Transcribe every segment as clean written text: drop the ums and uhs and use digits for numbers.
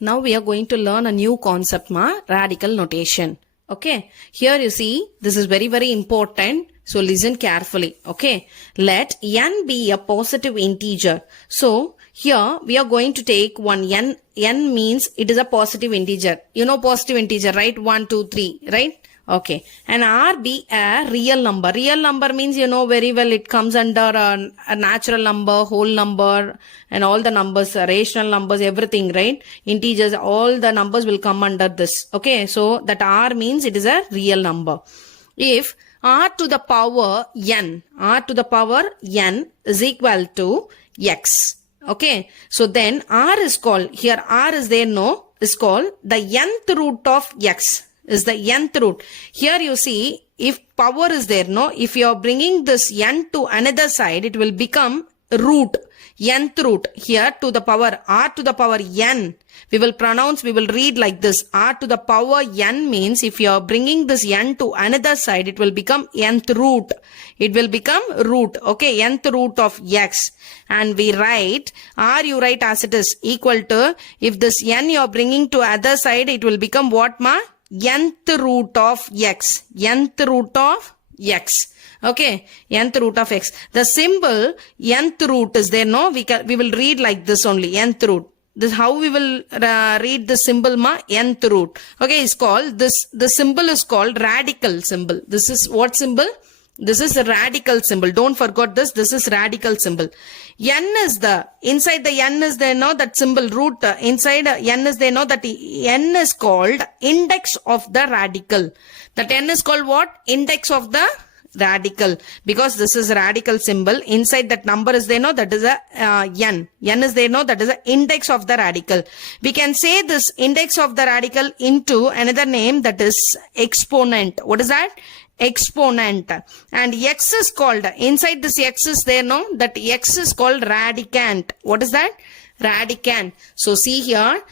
Now we are going to learn a new concept, radical notation. Okay, here you see, this is very, very important. So listen carefully. Okay, let n be a positive integer. So here we are going to take one n. N means it is a positive integer. You know positive integer, right? 1, 2, 3, right? Okay, and R be a real number. Real number means you know very well it comes under a natural number, whole number, and all the numbers, rational numbers, everything, right? Integers, all the numbers will come under this. Okay, so that R means it is a real number. If R to the power n, R to the power n is equal to x. Okay, so then R is called, here R is there, no, is called the nth root of x. Is the nth root. Here you see, if power is there, no, if you are bringing this n to another side, it will become root, nth root. Here to the power, r to the power n, we will read like this. R to the power n means if you are bringing this n to another side, it will become nth root. It will become root, okay, nth root of x. And we write, r you write as it is, equal to, if this n you are bringing to other side, it will become what, ma? Nth root of x. Nth root of x. Okay, nth root of x. The symbol nth root is there, no? We will read like this only, nth root. This how we will read the symbol, ma? Nth root. Okay, it's called, the symbol is called radical symbol. This is what symbol? This is a radical symbol. Don't forget this. This is radical symbol. N is the, inside the n is there, no, that symbol root, inside n is there, no, that n is called index of the radical. That n is called what? Index of the radical. Because this is radical symbol. Inside that number is there, no, that is a n. N is there, no, that is a index of the radical. We can say this index of the radical into another name, that is exponent. What is that? Exponent. And x is called, inside this x is there, no, that x is called radicand. What is that? Radicand. So see here,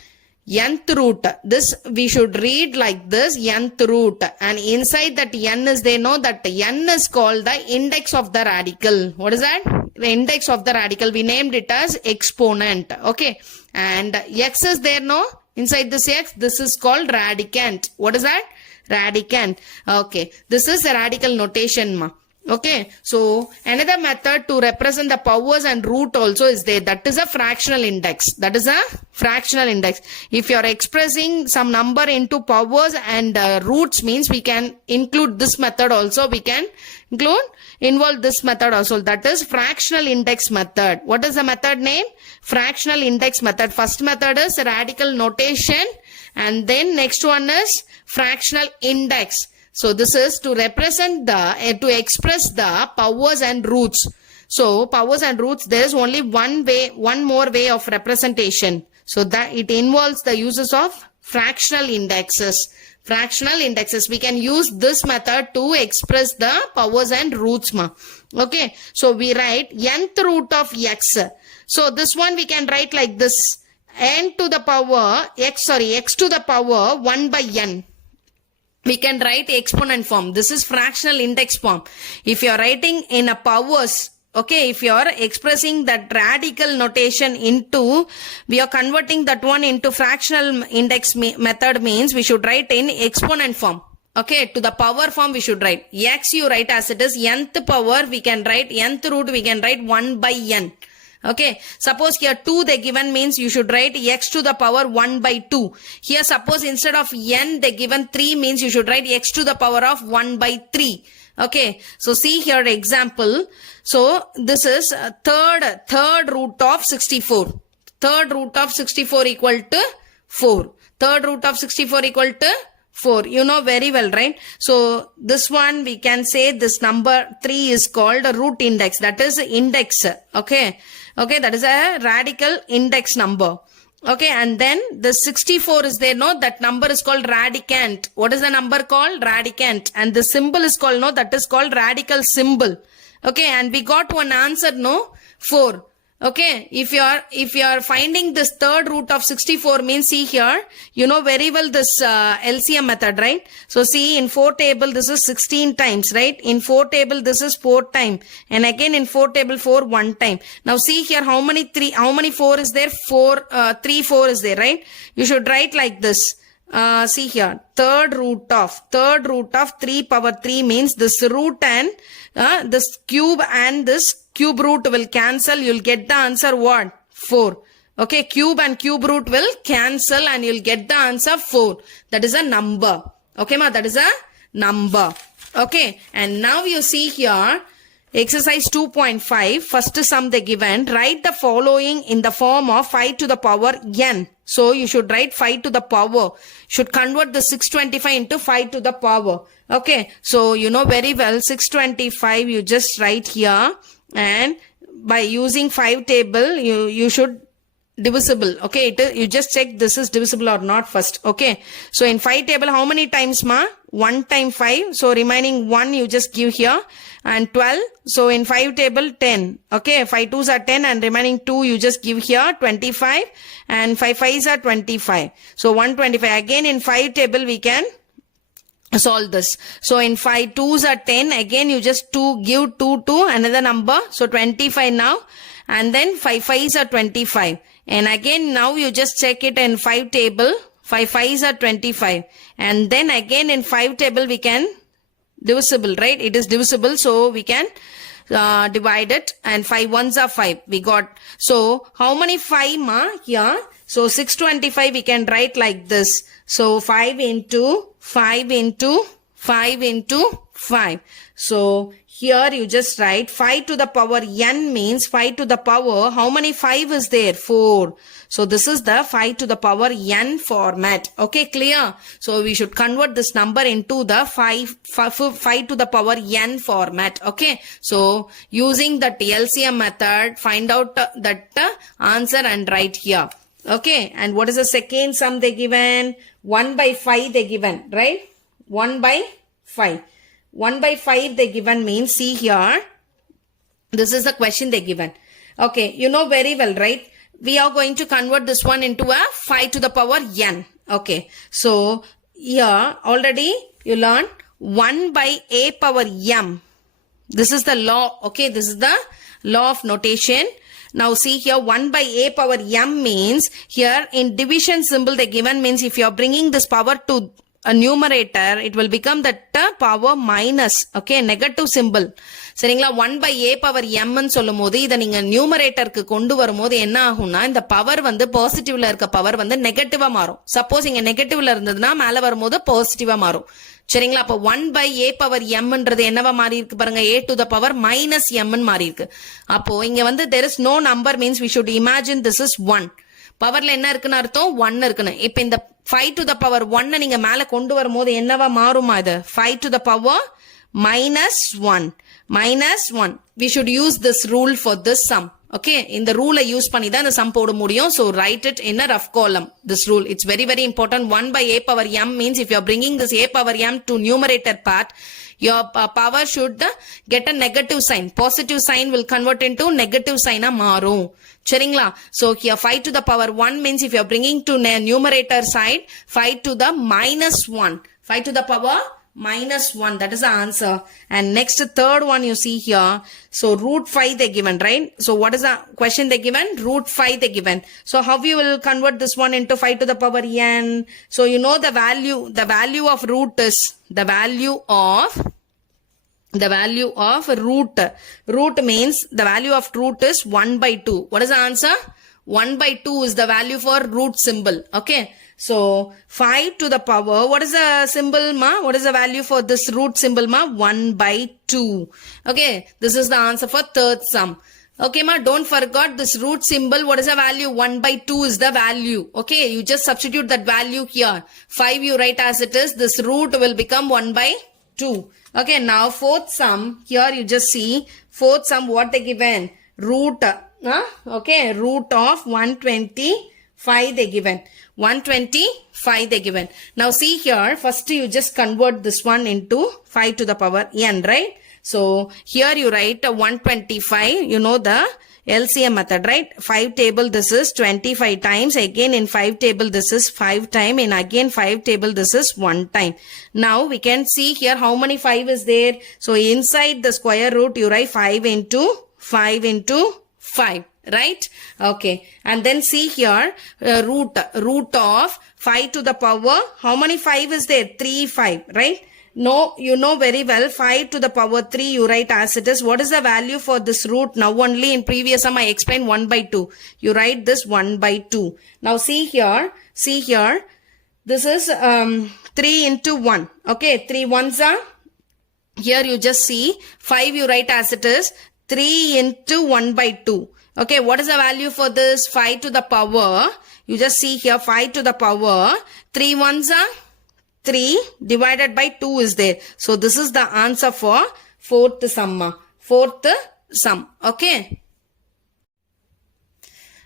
nth root, this we should read like this, nth root, and inside that n is there, no, that n is called the index of the radical. What is that? The index of the radical. We named it as exponent. Okay, and x is there, no, inside this x, this is called radicand. What is that? Radicand. Okay, this is a radical notation, ma. Okay, so another method to represent the powers and root also is there. That is a fractional index. That is a fractional index. If you are expressing some number into powers and roots, means we can include this method also. We can involve this method also. That is fractional index method. What is the method name? Fractional index method. First method is radical notation, and then next one is fractional index. So this is to represent the, to express the powers and roots. So powers and roots, there is only one way, one more way of representation. So that it involves the uses of fractional indexes. Fractional indexes. We can use this method to express the powers and roots, ma. Okay. So we write nth root of x. So this one we can write like this. N to the power, x to the power 1 by n. We can write exponent form. This is fractional index form. If you are writing in a powers, okay, if you are expressing that radical notation into, we are converting that one into fractional index method, means we should write in exponent form. Okay, to the power form we should write. X you write as it is, nth power we can write, nth root we can write 1 by n. Okay, suppose here 2 they given, means you should write x to the power 1 by 2. Here suppose instead of n they given 3, means you should write x to the power of 1 by 3. Okay, so see here example. So this is third root of 64. Third root of 64 equal to 4. Third root of 64 equal to 4. You know very well, right? So this one we can say this number 3 is called a root index. That is index. Okay. Okay, that is a radical index number. Okay, and then the 64 is there, no, that number is called radicand. What is the number called? Radicand. And the symbol is called, no, that is called radical symbol. Okay, and we got one answer, no, 4. Okay, if you are finding this third root of 64 means, see here, you know very well this LCM method, right? So see, in 4 table this is 16 times, right? In 4 table this is 4 time, and again in 4 table 4 1 time. Now see here, how many 4 is there? 3 4 is there, right? You should write like this. See here, third root of 3 power 3 means this root and this cube and this cube root will cancel. You'll get the answer what? 4. Okay, cube and cube root will cancel and you'll get the answer 4. That is a number. Okay, ma, that is a number. Okay, and now you see here, exercise 2.5, first sum they given. Write the following in the form of 5 to the power n. So you should write 5 to the power. Should convert the 625 into 5 to the power. Okay, so you know very well 625 you just write here, and by using 5 table you should divisible. Okay, you just check this is divisible or not first. Okay, so in 5 table how many times ma? 1 time 5, so remaining 1 you just give here, and 12, so in 5 table 10. Okay, 5 2s are 10 and remaining 2 you just give here, 25, and 5 5s are 25, so 125. Again in 5 table we can solve this. So in 5 2s are 10, again you just give 2 to another number, so 25 now, and then 5 5s are 25, and again now you just check it in 5 table, 5 5s are 25, and then again in 5 table we can divisible, right? It is divisible, so we can divide it, and 5 1s are 5 we got. So how many 5 ma here? So 625 we can write like this. So 5 into 5 into 5 into 5. So here you just write 5 to the power n means 5 to the power, how many 5 is there? 4. So this is the 5 to the power n format. Okay, clear? So we should convert this number into the 5 to the power n format. Okay, so using the LCM method, find out that answer and write here. Okay, and what is the second sum they given? 1 by 5 they given, right? 1 by 5. 1 by 5 they given means, see here, this is the question they given. Okay, you know very well, right? We are going to convert this one into a 5 to the power n. Okay, so here already you learned 1 by a power m. This is the law. Okay, this is the law of notation. Now see here, 1 by a power m means, here in division symbol they given means, if you are bringing this power to a numerator, it will become that power minus. Okay, negative symbol. சரிங்களா, 1 by a power m ன்னு சொல்லும் போது இதை நீங்க நியூமரேட்டருக்கு கொண்டு வரும்போது என்ன ஆகும்னா, இந்த பவர் வந்து பாசிட்டிவ்ல இருக்க பவர் வந்து நெகட்டிவா மாறும். சப்போஸ் இங்க நெகட்டிவ்ல இருந்ததுன்னா மேல வரும்போது பாசிட்டிவா மாறும். சரிங்களா, அப்ப 1 by a power m ன்றது என்னவா மாறி இருக்கு பாருங்க, a to the power minus m ன்னு மாறி இருக்கு. அப்போ இங்க வந்து there is no number means we should imagine this is 1. பவர்ல என்ன இருக்குன்னு அர்த்தம், 1 இருக்குன்னு. இப்ப இந்த 5 to the power 1 நீங்க மேல கொண்டு வரும்போது என்னவா மாறுமா இது, 5 to the power minus 1. Minus 1. We should use this rule for this sum. Okay, இந்த ரூலை யூஸ் பண்ணி தான் இந்த sum போட முடியும். So write it in a rough column, this rule. It's very very important. 1 by a power m means if you are bringing this a power m to numerator part, your power should get a negative sign. Positive sign will convert into negative sign மாறும். சரிங்களா, so here 5 to the power 1 means if you are bringing to numerator side, 5 to the minus 1. 5 to the power minus 1, that is the answer. And next third one you see here, so root 5 they given, right? So what is the question they given? Root 5 they given. So how you will convert this one into 5 to the power n? So you know the value of root is the value of root. Root means the value of root is 1 by 2. What is the answer? 1 by 2 is the value for root symbol. Okay, so 5 to the power, what is the symbol ma? What is the value for this root symbol ma? 1 by 2. Okay, this is the answer for third sum. Okay ma, don't forget this root symbol. What is the value? 1 by 2 is the value. Okay, you just substitute that value here. 5 you write as it is. This root will become 1 by 2. Okay, now fourth sum. Here you just see fourth sum what they given. Root. Okay, root of 125 they given. 125 they given. Now see here, first you just convert this one into 5 to the power n, right? So here you write 125, you know the LCM method, right? 5 table, this is 25 times. Again in 5 table, this is 5 time. And again 5 table, this is 1 time. Now we can see here how many 5 is there. So inside the square root, you write 5 into 5 into 5. Right? Okay. And then see here, root of 5 to the power. How many 5 is there? 3, 5. Right? No, you know very well 5 to the power 3 you write as it is. What is the value for this root? Now only in previous sum I explained 1 by 2. You write this 1 by 2. Now see here. This is 3 into 1. Okay. 3 ones are. Here you just see 5 you write as it is. 3 into 1 by 2. Okay, what is the value for this? 5 to the power. You just see here 5 to the power. 3 ones are 3 divided by 2 is there. So this is the answer for fourth sum. Fourth sum. Okay.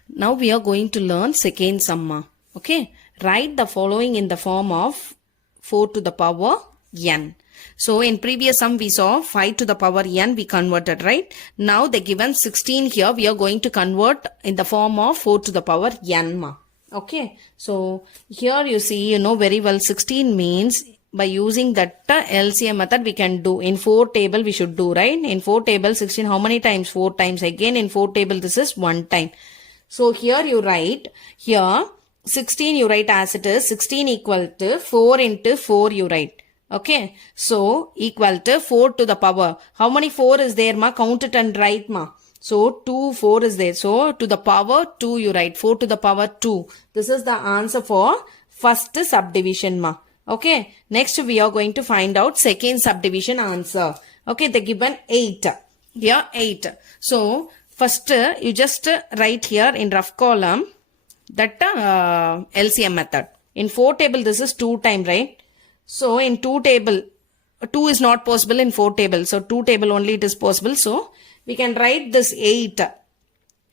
Now we are going to learn second sum. Okay. Write the following in the form of 4 to the power n. So in previous sum we saw 5 to the power n we converted, right? Now the given 16 here we are going to convert in the form of 4 to the power n. Okay. So here you see, you know very well 16 means by using that LCM method we can do. In 4 table we should do, right? In 4 table 16 how many times? 4 times. Again in 4 table this is 1 time. So here you write, here 16 you write as it is. 16 equal to 4 into 4 you write. Okay. So equal to 4 to the power. How many 4 is there ma? Count it and write ma. So 2, 4 is there. So to the power 2 you write. 4 to the power 2. This is the answer for first subdivision ma. Okay. Next we are going to find out second subdivision answer. Okay. The given 8. Here 8. So first you just write here in rough column that LCM method. In 4 table this is 2 time, right? So in 2 table, 2 is not possible in 4 table. So 2 table only it is possible. So we can write this 8.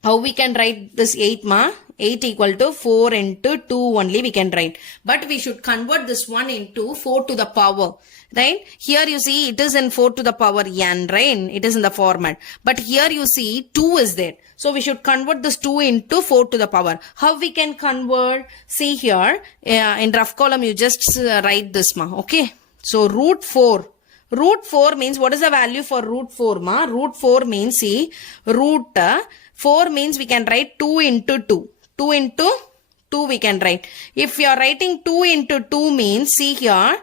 How we can write this 8 ma? 8 equal to 4 into 2 only we can write. But we should convert this one into 4 to the power. Right? Here you see it is in 4 to the power n, right? It is in the format. But here you see 2 is there. So we should convert this 2 into 4 to the power. How we can convert? See here in rough column you just write this ma. Okay. So root 4. Root 4 means what is the value for root 4 ma? Root 4 means see root 4 means we can write 2 into 2. 2 into 2 we can write. If you are writing 2 into 2 means see here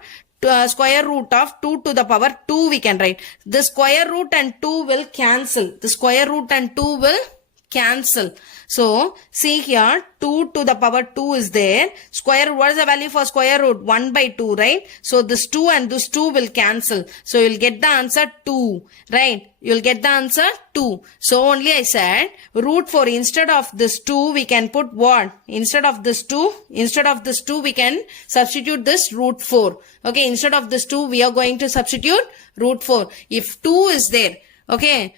square root of 2 to the power 2 we can write. The square root and 2 will cancel. The square root and 2 will cancel. So see here 2 to the power 2 is there. Square, what is the value for square root? 1 by 2, right? So this 2 and this 2 will cancel. So you'll get the answer 2, right? You'll get the answer 2. So only I said root 4 instead of this 2 we can put what? Instead of this 2 we can substitute this root 4. Okay, instead of this 2 we are going to substitute root 4. If 2 is there, okay,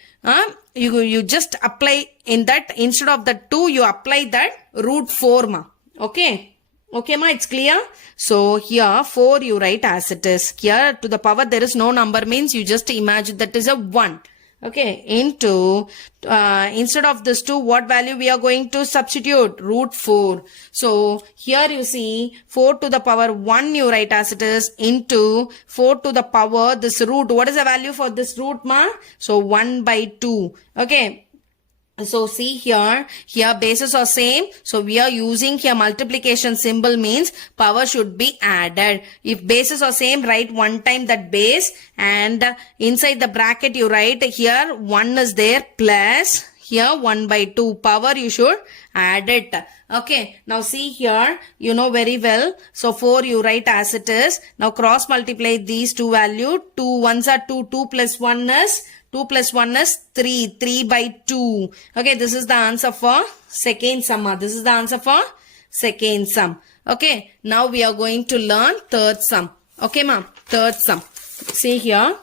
you just apply in that, instead of the 2 you apply that root 4 ma. Okay. Okay ma, it's clear. So here 4 you write as it is. Here to the power there is no number means you just imagine that is a 1. Okay, into instead of this 2 what value we are going to substitute? Root 4. So here you see 4 to the power 1 you write as it is into 4 to the power this root. What is the value for this root ma? So 1 by 2. Okay. So see here bases are same. So we are using here multiplication symbol means power should be added. If bases are same, write 1 time that base and inside the bracket you write here 1 is there plus here 1 by 2. Power you should add it. Okay. Now see here, you know very well. So 4 you write as it is. Now cross multiply these two value. 2 ones are 2. 2 plus 1 is 2 plus 1 is 3. 3 by 2. Okay, this is the answer for second sum. This is the answer for second sum. Okay, now we are going to learn third sum. Okay, ma'am, third sum. See here.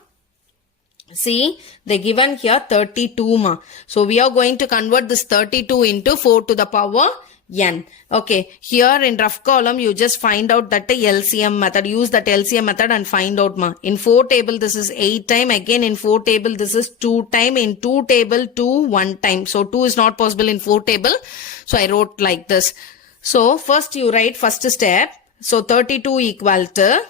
See, they given here 32 ma. So we are going to convert this 32 into 4 to the power n. Okay, here in rough column, you just find out that the LCM method. Use that LCM method and find out, ma. In 4 table, this is 8 time. Again, in 4 table, this is 2 time. In 2 table, 2, 1 time. So, 2 is not possible in 4 table. So, I wrote like this. So, first you write first step. So, 32 equal to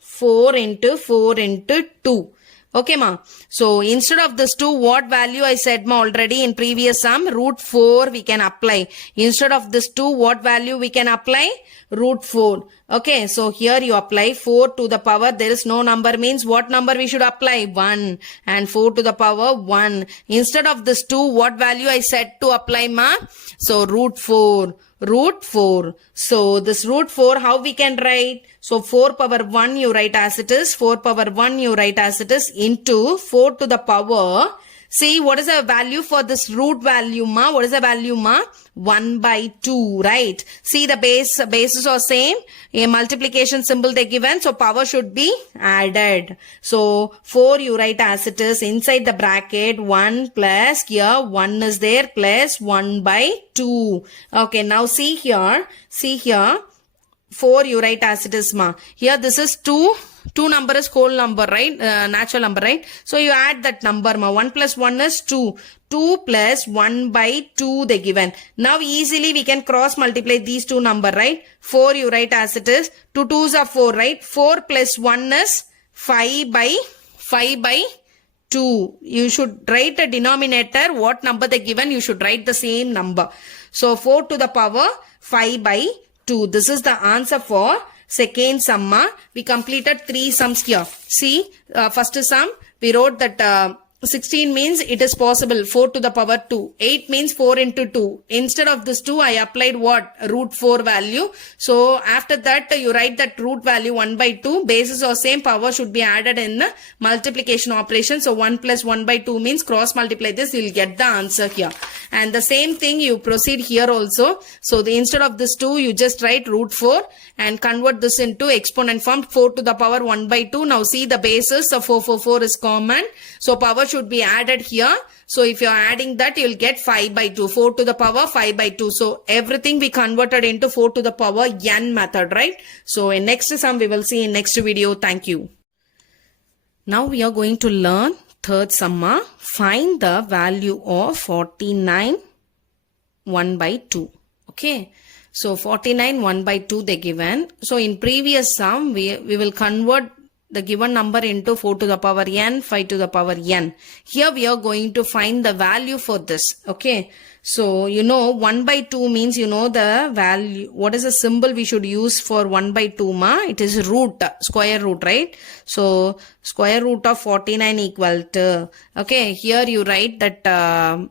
4 into 4 into 2. Okay, ma. So, instead of this 2, what value I said, ma, already in previous sum, root 4 we can apply. Instead of this 2, what value we can apply? Root 4. Okay, so here you apply 4 to the power. There is no number means what number we should apply? 1. And 4 to the power 1. Instead of this 2, what value I said to apply, ma? So, root 4. Root 4. So, this root 4, how we can write? So, 4 power 1 you write as it is. 4 power 1 you write as it is into 4 to the power. See, what is the value for this root value, ma? What is the value, ma? 1 by 2, right? See, the bases are same. A multiplication symbol they given. So, power should be added. So, 4 you write as it is. Inside the bracket, 1 plus here, 1 is there plus 1 by 2. Okay, now see here. 4 you write as it is, ma. Here this is 2. 2 number is whole number, right? Natural number, right? So you add that number, ma. 1 plus 1 is 2. 2 plus 1 by 2 they given. Now easily we can cross multiply these two number, right? 4 you write as it is. 2 2s are 4, right? 4 plus 1 is 5 by 2. You should write a denominator. What number they given, you should write the same number. So 4 to the power 5 by 2. This is the answer for second sum. We completed 3 sums here. See, first sum, we wrote that 16 means it is possible 4 to the power 2. 8 means 4 into 2. Instead of this 2, I applied what? Root 4 value. So, after that, you write that root value 1 by 2. Bases or same, power should be added in the multiplication operation. So, 1 plus 1 by 2 means cross multiply this. You will get the answer here. And the same thing you proceed here also. So, instead of this 2, you just write root 4 and convert this into exponent form 4 to the power 1 by 2. Now, see the bases. So, 4 is common. So, power should be added here. So, if you are adding that, you will get 5 by 2. 4 to the power 5 by 2. So, everything we converted into 4 to the power n method, right? So, in next sum, we will see in next video. Thank you. Now, we are going to learn third sum. Find the value of 49 1 by 2. Okay. So, 49 1 by 2 they given. So, in previous sum, we will convert the given number into 4 to the power n, 5 to the power n. Here we are going to find the value for this. Okay. So, 1 by 2 means, the value. What is the symbol we should use for 1 by 2, ma? It is root, square root, right? So, square root of 49 equal to, okay, here you write that,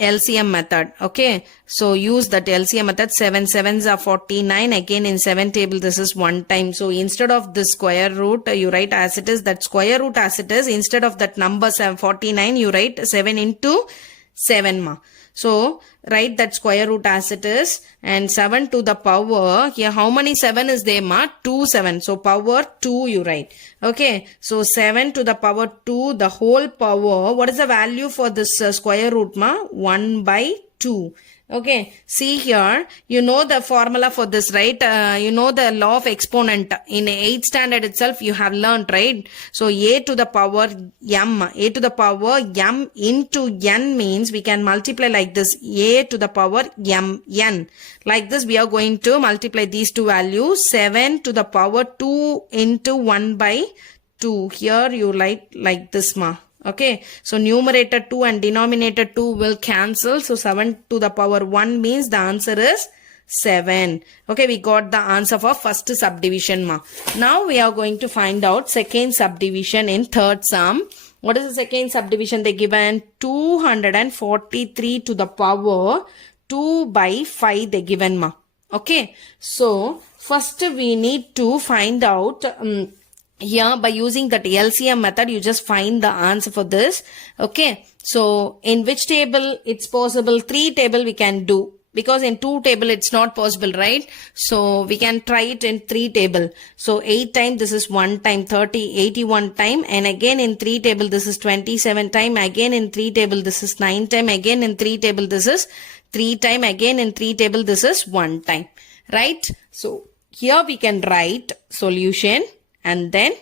LCM method. Okay. So use that LCM method. 7 7s are 49. Again in 7 table this is 1 time. So instead of the square root you write as it is. That square root as it is. Instead of that number 49 you write 7 into 7 ma. So write that square root as it is. And 7 to the power. Here how many 7 is there ma? 2 7. So power 2 you write. Okay. So 7 to the power 2 the whole power. What is the value for this square root ma? 1 by 2. Okay. See here. You know the formula for this, right? You know the law of exponent. In 8th standard itself you have learned, right? So a to the power m. A to the power m into n means we can multiply like this. A to the power m n. Like this we are going to multiply these two values. 7 to the power 2 into 1 by 2. Here you write like this ma. Okay. So numerator 2 and denominator 2 will cancel. So 7 to the power 1 means the answer is 7. Okay. We got the answer for first subdivision ma. Now we are going to find out second subdivision in third sum. What is the second subdivision they given? 243 to the power 2 by 5 they given ma. Okay. So first we need to find out here by using that LCM method, you just find the answer for this. Okay. So in which table it's possible? 3 table we can do. Because in 2 table it's not possible, right? So we can try it in 3 table. So 8 time this is 1 time, 30, 81 time. And again in 3 table this is 27 time. Again in 3 table this is 9 time. Again in 3 table this is 3 time. Again in 3 table, this is 1 time. Right? So here we can write solution and then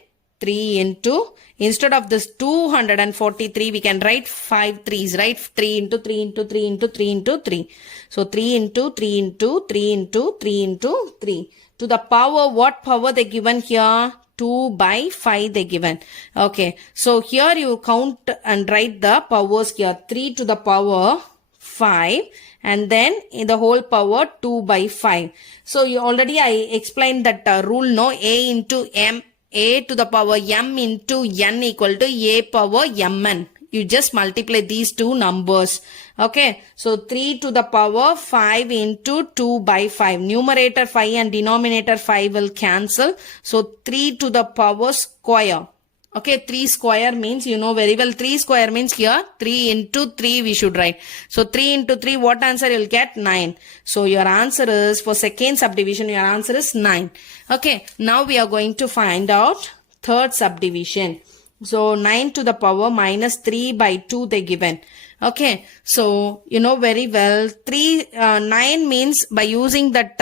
3 into, instead of this 243, we can write 5 3s, right? 3 into 3 into 3 into 3 into 3. So 3 into 3 into 3 into 3 into 3. To the power, what power they given here? 2 by 5 they given. Okay. So here you count and write the powers here. 3 to the power 5 and then in the whole power 2 by 5. So you already I explained that rule, no? A into m. A to the power m into n equal to a power mn. You just multiply these two numbers. Okay. So 3 to the power 5 into 2 by 5. Numerator 5 and denominator 5 will cancel. So 3 to the power square. Okay. 3 square means, you know very well, 3 square means here 3 into 3 we should write. So 3 into 3, what answer you'll get? 9. So your answer is, for second subdivision, your answer is 9. Okay. Now we are going to find out third subdivision. So 9 to the power minus 3 by 2 they given. Okay. So you know very well, 9 means by using that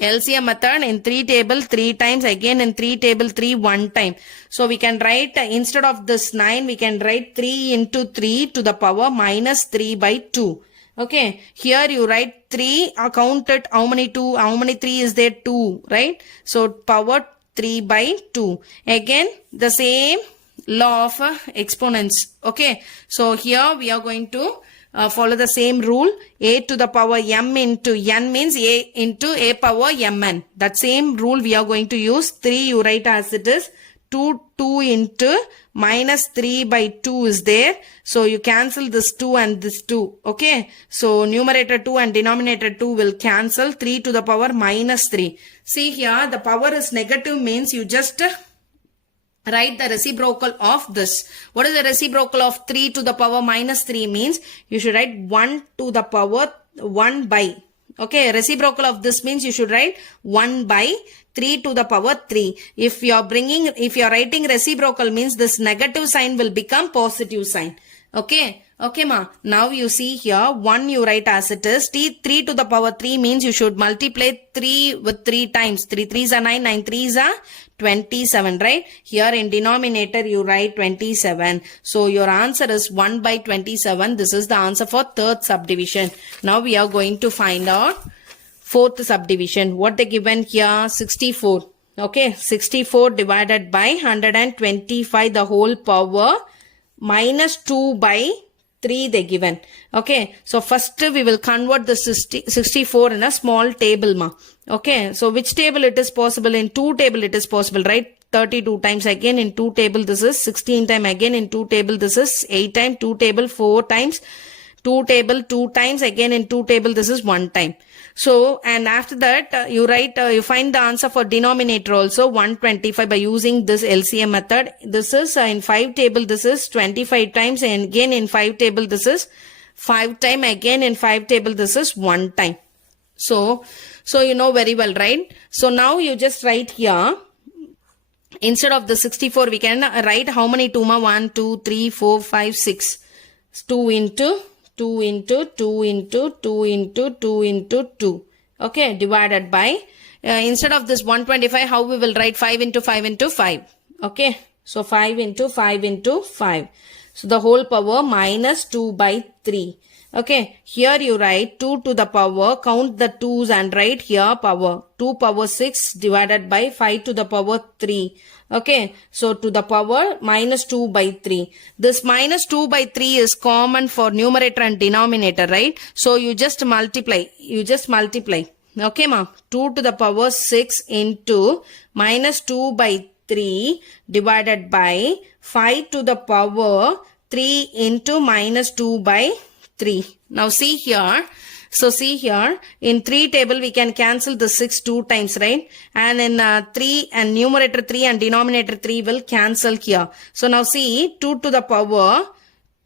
LCM method in 3 table 3 times, again in 3 table 3 1 time. So we can write, instead of this 9, we can write 3 into 3 to the power minus 3 by 2. Okay. Here you write 3, count it, how many 2, how many 3 is there? 2, right? So power 3 by 2. Again, the same law of exponents. Okay. So here we are going to follow the same rule. A to the power m into n means a into a power mn. That same rule we are going to use. 3 you write as it is. 2 into minus 3 by 2 is there. So you cancel this 2 and this 2. Okay. So numerator 2 and denominator 2 will cancel. 3 to the power minus 3. See here, the power is negative means you just write the reciprocal of this. What is the reciprocal of 3 to the power minus 3 means? You should write 1 to the power 1 by. Okay, reciprocal of this means you should write 1 by 3 to the power 3. If you are writing reciprocal means this negative sign will become positive sign. Okay. Okay, ma. Now you see here, 1 you write as it is. 3 to the power 3 means you should multiply 3 with 3 times. 3 3s are 9, 9 3s are 27, right? Here in denominator you write 27. So your answer is 1 by 27. This is the answer for third subdivision. Now we are going to find out fourth subdivision. What they given here? 64. Okay, 64 divided by 125 the whole power minus 2 by 3 they given. Okay. So first we will convert the 64 in a small table, ma. Okay. So which table it is possible? In 2 table it is possible, right? 32 times again in 2 table this is 16 time, again in 2 table this is 8 time, 2 table 4 times, 2 table 2 times, again in 2 table this is 1 time. So, and after that you write, you find the answer for denominator also 125 by using this LCM method. This is in 5 table this is 25 times, and again in 5 table this is 5 time, again in 5 table this is 1 time. So you know very well, right? So now you just write here, instead of the 64 we can write how many 2 ma? 1 2 3 4 5 6. 2 into 2 into 2 into 2 into 2 into 2. Okay, divided by, instead of this 125, how we will write? 5 into 5 into 5. Okay, so 5 into 5 into 5. So the whole power minus 2 by 3. Okay, here you write 2 to the power, count the 2's and write here power. 2 power 6 divided by 5 to the power 3. Okay, so to the power minus 2 by 3. This minus 2 by 3 is common for numerator and denominator, right? So you just multiply. Okay, ma. 2 to the power 6 into minus 2 by 3 divided by 5 to the power 3 into minus 2 by 3. Now see here. So see here, in 3 table we can cancel the 6 2 times, right? And in 3 and numerator 3 and denominator 3 will cancel here. So now see, 2 to the power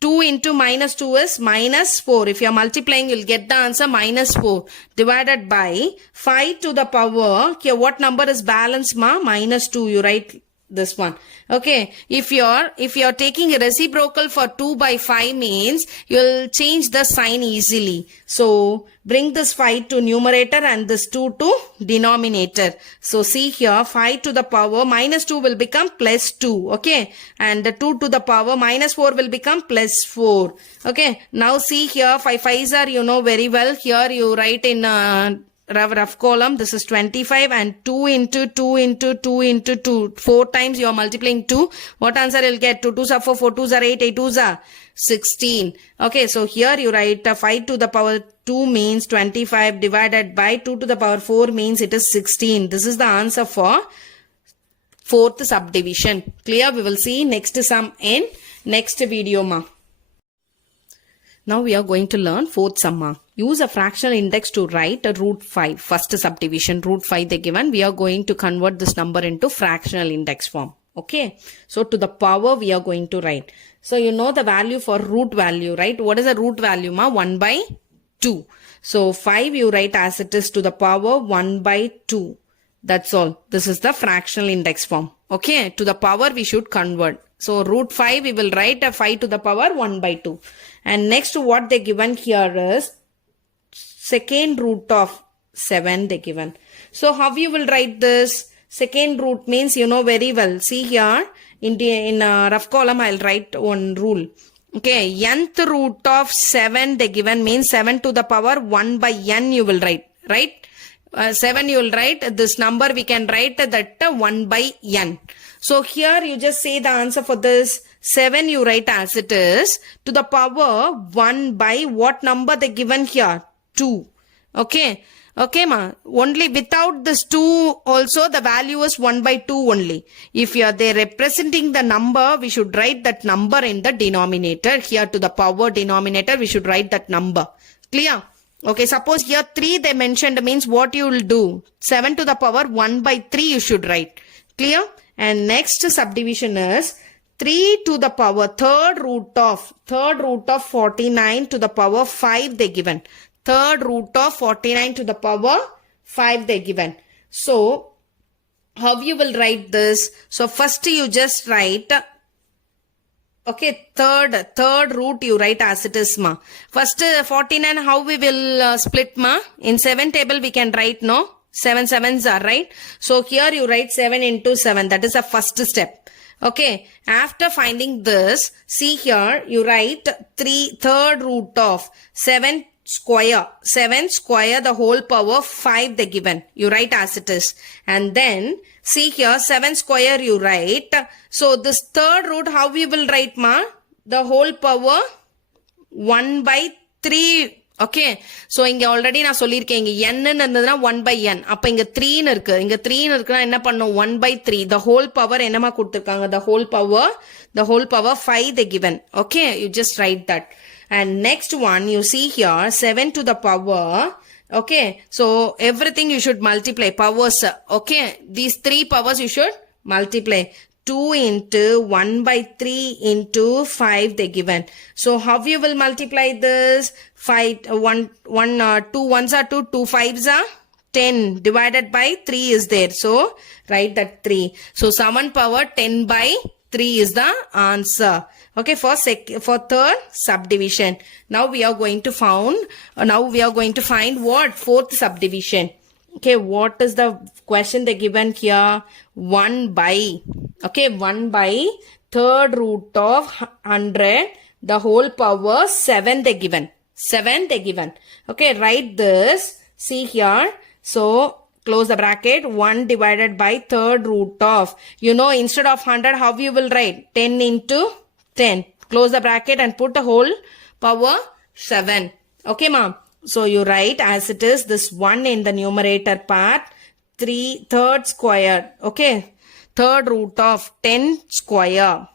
2 into minus 2 is minus 4. If you are multiplying, you'll get the answer minus 4 divided by 5 to the power. Here what number is balanced, ma? Minus 2. You write this one. Okay, if you're taking a reciprocal for 2 by 5 means you'll change the sign easily. So bring this 5 to numerator and this 2 to denominator. So see here, 5 to the power minus 2 will become plus 2. Okay, and the 2 to the power minus 4 will become plus 4. Okay, now see here, 5 5s are, you know very well. Here you write in rough column, this is 25 and 2 into 2 into 2 into 2. 4 times you are multiplying 2. What answer you'll get? 2 2s are 4, 4 2s are 8, 8 2s are 16. Okay, so here you write 5 to the power 2 means 25 divided by 2 to the power 4 means it is 16. This is the answer for fourth subdivision. Clear? We will see next sum in next video, ma. Now we are going to learn fourth sum. Use a fractional index to write a root 5. First subdivision, root 5 they given. We are going to convert this number into fractional index form. Okay. So to the power we are going to write. So you know the value for root value, right? What is the root value, ma? 1 by 2. So 5 you write as it is to the power 1 by 2. That's all. This is the fractional index form. Okay. To the power we should convert. So root 5 we will write a 5 to the power 1 by 2. And next what they given here is second root of 7 they given. So how you will write this? Second root means you know very well. See here in rough column I'll write one rule. Okay, nth root of 7 they given means 7 to the power 1 by n you will write. Right? 7 you will write. This number we can write that 1 by n. So here you just say the answer for this. 7 you write as it is to the power 1 by what number they given here? 2. Okay. Okay, ma. Only without this 2 also the value is 1 by 2 only. If you are there representing the number, we should write that number in the denominator. Here to the power denominator, we should write that number. Clear? Okay, suppose here 3 they mentioned means what you will do? 7 to the power 1 by 3 you should write. Clear? And next subdivision is 3 to the power third root of 49 to the power 5 they given. Third root of 49 to the power 5 they given. So how you will write this? So first you just write, okay, third root you write as it is, ma. First 49 how we will split, ma? In 7 table we can write, no? 7 sevens are right. So here you write 7 into 7. That is the first step. Okay. After finding this, see here you write third root of 7 square. 7 square the whole power 5 they given. You write as it is. And then see here 7 square you write. So this third root how we will write, ma? The whole power 1 by 3. Okay. So இங்க already நான் சொல்லிருக்கேன் இங்க n ன்னு இருந்ததுனா 1 by n. அப்ப இங்க 3 ன்னு இருக்கு. இங்க 3 ன்னு இருக்குனா என்ன பண்ணும்? 1 by 3. The whole power என்னமா கொடுத்திருக்காங்க? The whole power 5 they given. Okay. You just write that. And next one you see here 7 to the power. Okay. So everything you should multiply. Powers. Okay. These 3 powers you should multiply. 2 into 1 by 3 into 5 they given. So how you will multiply this? 2 ones are 2, 2 5s are 10 divided by 3 is there. So write that 3. So 7 power 10 by 3 is the answer. Okay, for third subdivision. Now we are going to find what? Fourth subdivision. Okay, what is the question they given here? 1 by, okay, 1 by third root of 100, the whole power 7 they given. 7 they given. Okay, write this. See here. So, close the bracket. 1 divided by third root of, you know, instead of 100, how you will write? 10 into 10. Close the bracket and put the whole power 7. Okay, ma'am. So you write as it is this 1 in the numerator part, third square. Okay. Third root of 10 square.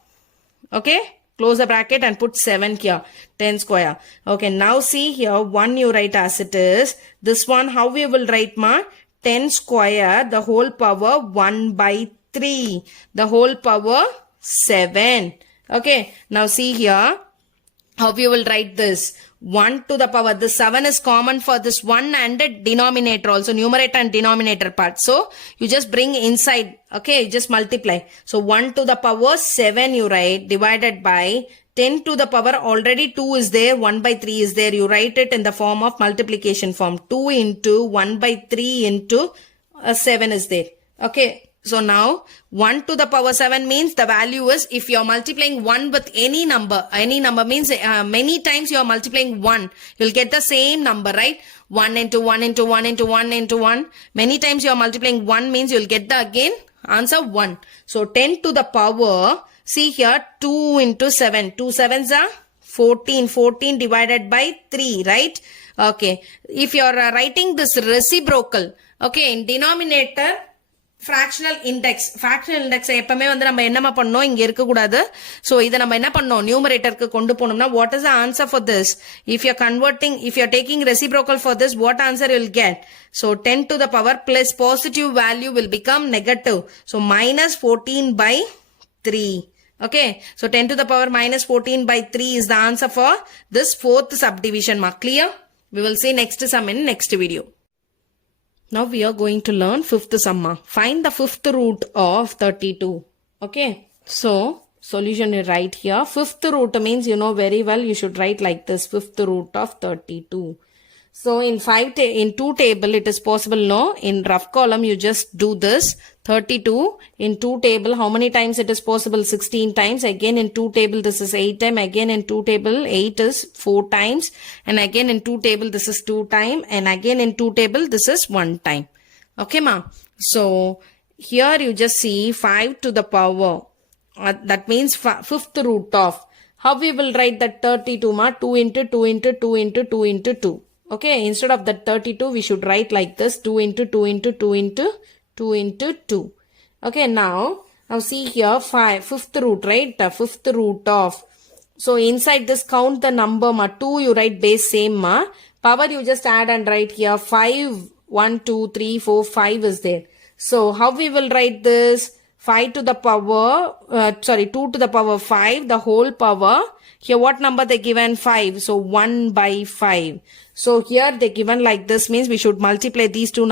Okay. Close the bracket and put 7 here. 10 square. Okay. Now see here 1 you write as it is. This one how we will write, ma? 10 square the whole power 1 by 3. The whole power 7. Okay. Now see here. How you will write this? 1 to the power, the 7 is common for this 1 and denominator also, numerator and denominator part. So you just bring inside, okay, just multiply. So 1 to the power 7 you write, divided by 10 to the power, already 2 is there, 1 by 3 is there. You write it in the form of multiplication form. 2 into 1 by 3 into 7 is there. Okay. So now 1 to the power 7 means the value is, if you are multiplying 1 with any number means many times you are multiplying 1, you will get the same number, right? 1 into 1 into 1 into 1 into 1. Many times you are multiplying 1 means you will get the again answer 1. So 10 to the power, see here 2 into 7. 2 sevens are 14. 14 divided by 3, right? Okay. If you are writing this reciprocal, okay, in denominator, fractional index எப்பமே வந்து நம்ம என்னமா பண்ணோம், இங்க இருக்க கூடாது. So இத நம்ம என்ன பண்ணோம், numeratorக்கு கொண்டு போனோம்னா, what is the answer for this? If you're taking reciprocal for this, what answer you'll get? So 10 to the power plus positive value will become negative. So minus 14 by 3. Okay, so 10 to the power minus 14 by 3 is the answer for this fourth subdivision. Clear? We will see next sum in next video. Now we are going to learn fifth sum. Find the fifth root of 32. Okay. So solution is right here. Fifth root means you know very well. You should write like this. Fifth root of 32. So in 2 table it is possible, no? In rough column you just do this. 32 in 2 table, how many times it is possible? 16 times. Again in 2 table this is 8 times. Again in 2 table 8 is 4 times. And again in 2 table this is 2 times. And again in 2 table this is 1 time. Okay ma. So here you just see 5 to the power. That means fifth root of. How we will write that 32 ma? 2 into 2 into 2 into 2 into 2. Okay, instead of that 32, we should write like this, 2 into 2 into 2 into 2 into 2. Okay, now see here, fifth root, right? The fifth root of. So inside this, count the number, 2 you write base same, power you just add and write here, 5, 1, 2, 3, 4, 5 is there. So how we will write this? 5 to the power, 2 to the power 5, the whole power. Here what number they given? 5. So 1 by 5. So here they given like this means we should multiply these two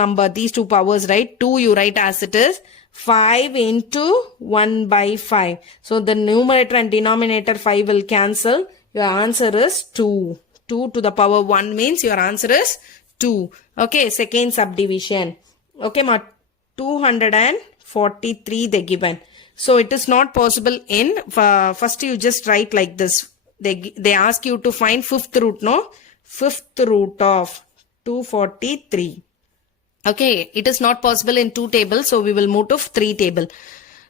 powers, right? 2 you write as it is. 5 into 1 by 5. So the numerator and denominator 5 will cancel. Your answer is 2. 2 to the power 1 means your answer is 2. Okay, second subdivision. Okay, 243 they given. So it is not possible in, first you just write like this. They ask you to find fifth root, no? Fifth root of 243. Okay, it is not possible in 2 tables, so we will move to 3 table.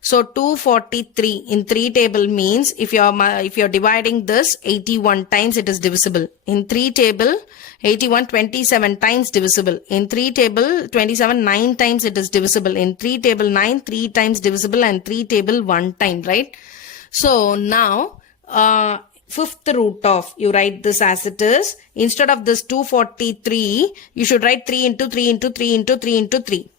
So 243 in 3 table means if you're dividing this 81 times it is divisible. In 3 table 81 27 times divisible. In 3 table 27 9 times it is divisible. In 3 table 9 3 times divisible, and 3 table 1 time, right? So now fifth root of, you write this as it is. Instead of this 243, you should write 3 into 3 into 3 into 3 into 3.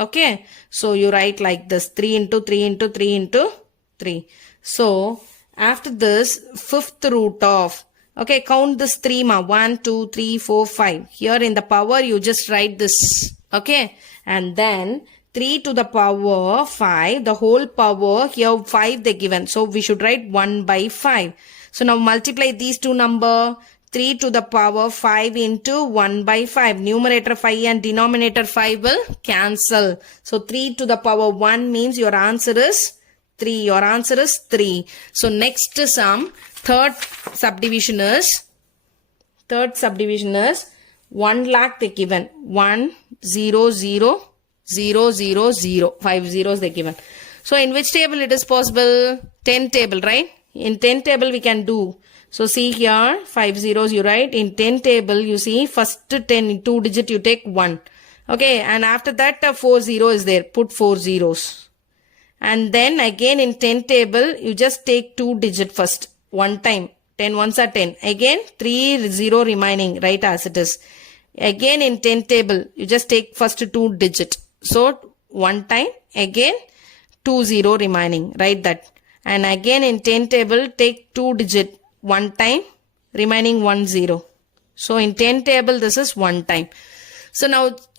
Okay. So you write like this, 3 into 3 into 3 into 3. So after this, fifth root of, okay, count this 3 ma, 1, 2, 3, 4, 5. Here in the power, you just write this. Okay. And then 3 to the power 5, the whole power, here 5 they given. So we should write 1 by 5. So now multiply these two number, 3 to the power 5 into 1 by 5. Numerator 5 and denominator 5 will cancel. So 3 to the power 1 means your answer is 3. Your answer is 3. So next sum, third subdivision is 1 lakh they given. 1, 0, 0, 0, 0, 0. 5 zeros they given. So in which table it is possible? 10 table, right? In 10 table we can do. So see here, 5 zeros you write. In 10 table you see first 10 2 digit you take 1. Okay, and after that 4 0 is there. Put 4 zeros. And then again in 10 table you just take 2 digit first. 1 time. 10 ones are 10. Again 3 0 remaining, right as it is. Again in 10 table you just take first 2 digit. So 1 time. Again 2 0 remaining. Write that. And again in 10 table take 2 digit. 1 time, remaining 1 0. So in 10 table, this is 1 time. So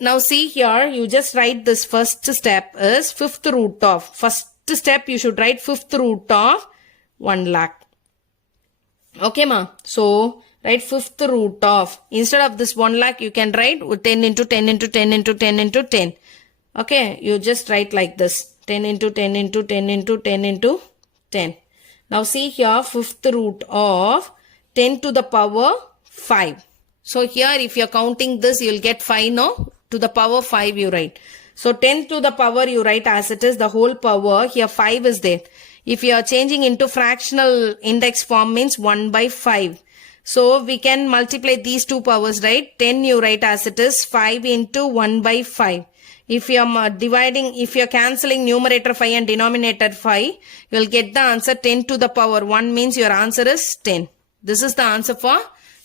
now see here, you just write this first step is fifth root of. First step, you should write fifth root of 1 lakh. Okay, ma. So write fifth root of. Instead of this 1 lakh, you can write 10 into 10 into 10 into 10 into 10. Okay, you just write like this. 10 into 10 into 10 into 10 into 10. Now see here, fifth root of 10 to the power 5. So here if you're counting this, you'll get 5, no? To the power 5 you write. So 10 to the power you write as it is, the whole power. Here 5 is there. If you are changing into fractional index form means 1 by 5. So we can multiply these two powers, right? 10 you write as it is, 5 into 1 by 5. If you are if you are cancelling numerator 5 and denominator 5, you will get the answer 10 to the power 1 means your answer is 10. This is the answer for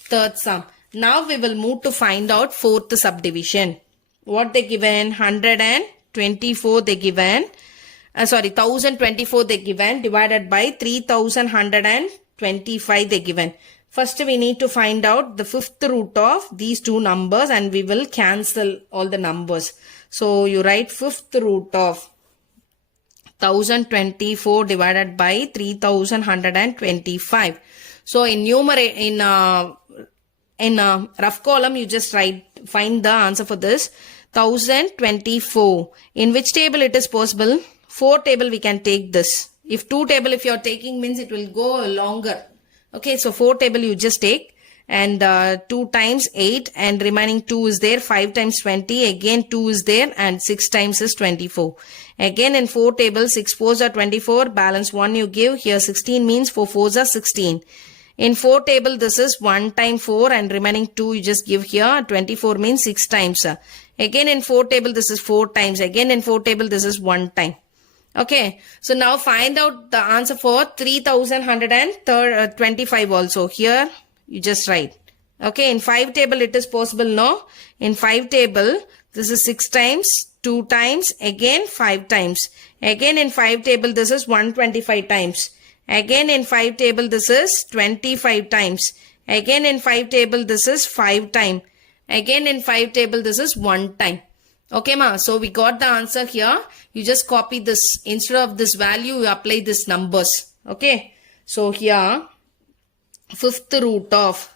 third sum. Now we will move to find out fourth subdivision. What they given? 124 they given. 1024 they given divided by 3125 they given. First we need to find out the fifth root of these two numbers and we will cancel all the numbers. So you write fifth root of 1024 divided by 3125. So in rough column you just find the answer for this. 1024. In which table it is possible? 4 table we can take this. If 2 table if you are taking means it will go longer. Okay, so 4 table you just take and 2 times 8 and remaining 2 is there. 5 times 20, again 2 is there and 6 times is 24. Again in 4 table 6 4s are 24, balance 1 you give. Here 16 means 4 4s are 16. In 4 table this is 1 time 4 and remaining 2 you just give here. 24 means 6 times. Again in 4 table this is 4 times. Again in 4 table this is 1 time. Okay, so now find out the answer for 3125 also. Here you just write. Okay, in 5 table it is possible, no? In 5 table this is 6 times, 2 times, again 5 times. Again in 5 table this is 125 times. Again in 5 table this is 25 times. Again in 5 table this is 5 time. Again in 5 table this is 1 time. Okay ma, so we got the answer here. You just copy this. Instead of this value you apply this numbers. Okay, so here fifth root of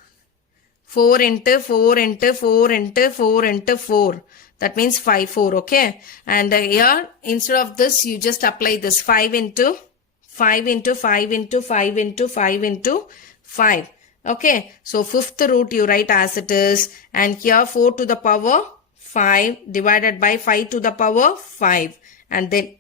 4 into 4 into 4 into 4 into 4. That means 5 4. Okay, and here instead of this you just apply this 5 into 5 into 5 into 5 into 5 into 5. Okay, so fifth root you write as it is and here 4 to the power 5 divided by 5 to the power 5. And then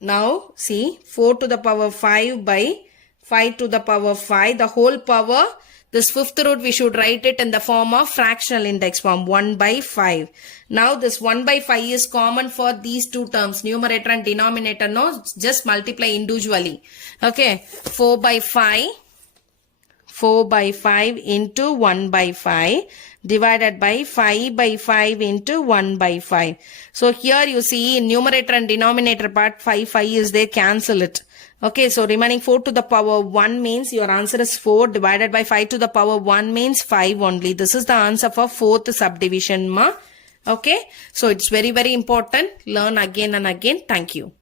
now see 4 to the power 5 by 5 to the power 5. The whole power, this fifth root we should write it in the form of fractional index form 1 by 5. Now this 1 by 5 is common for these two terms, numerator and denominator. No, just multiply individually. Okay, 4 by 5 into 1 by 5 divided by 5 by 5 into 1 by 5. So here you see in numerator and denominator part 5 is there, cancel it. Okay, so remaining 4 to the power 1 means your answer is 4 divided by 5 to the power 1 means 5 only. This is the answer for fourth subdivision ma. Okay, so it's very important. Learn again and again. Thank you.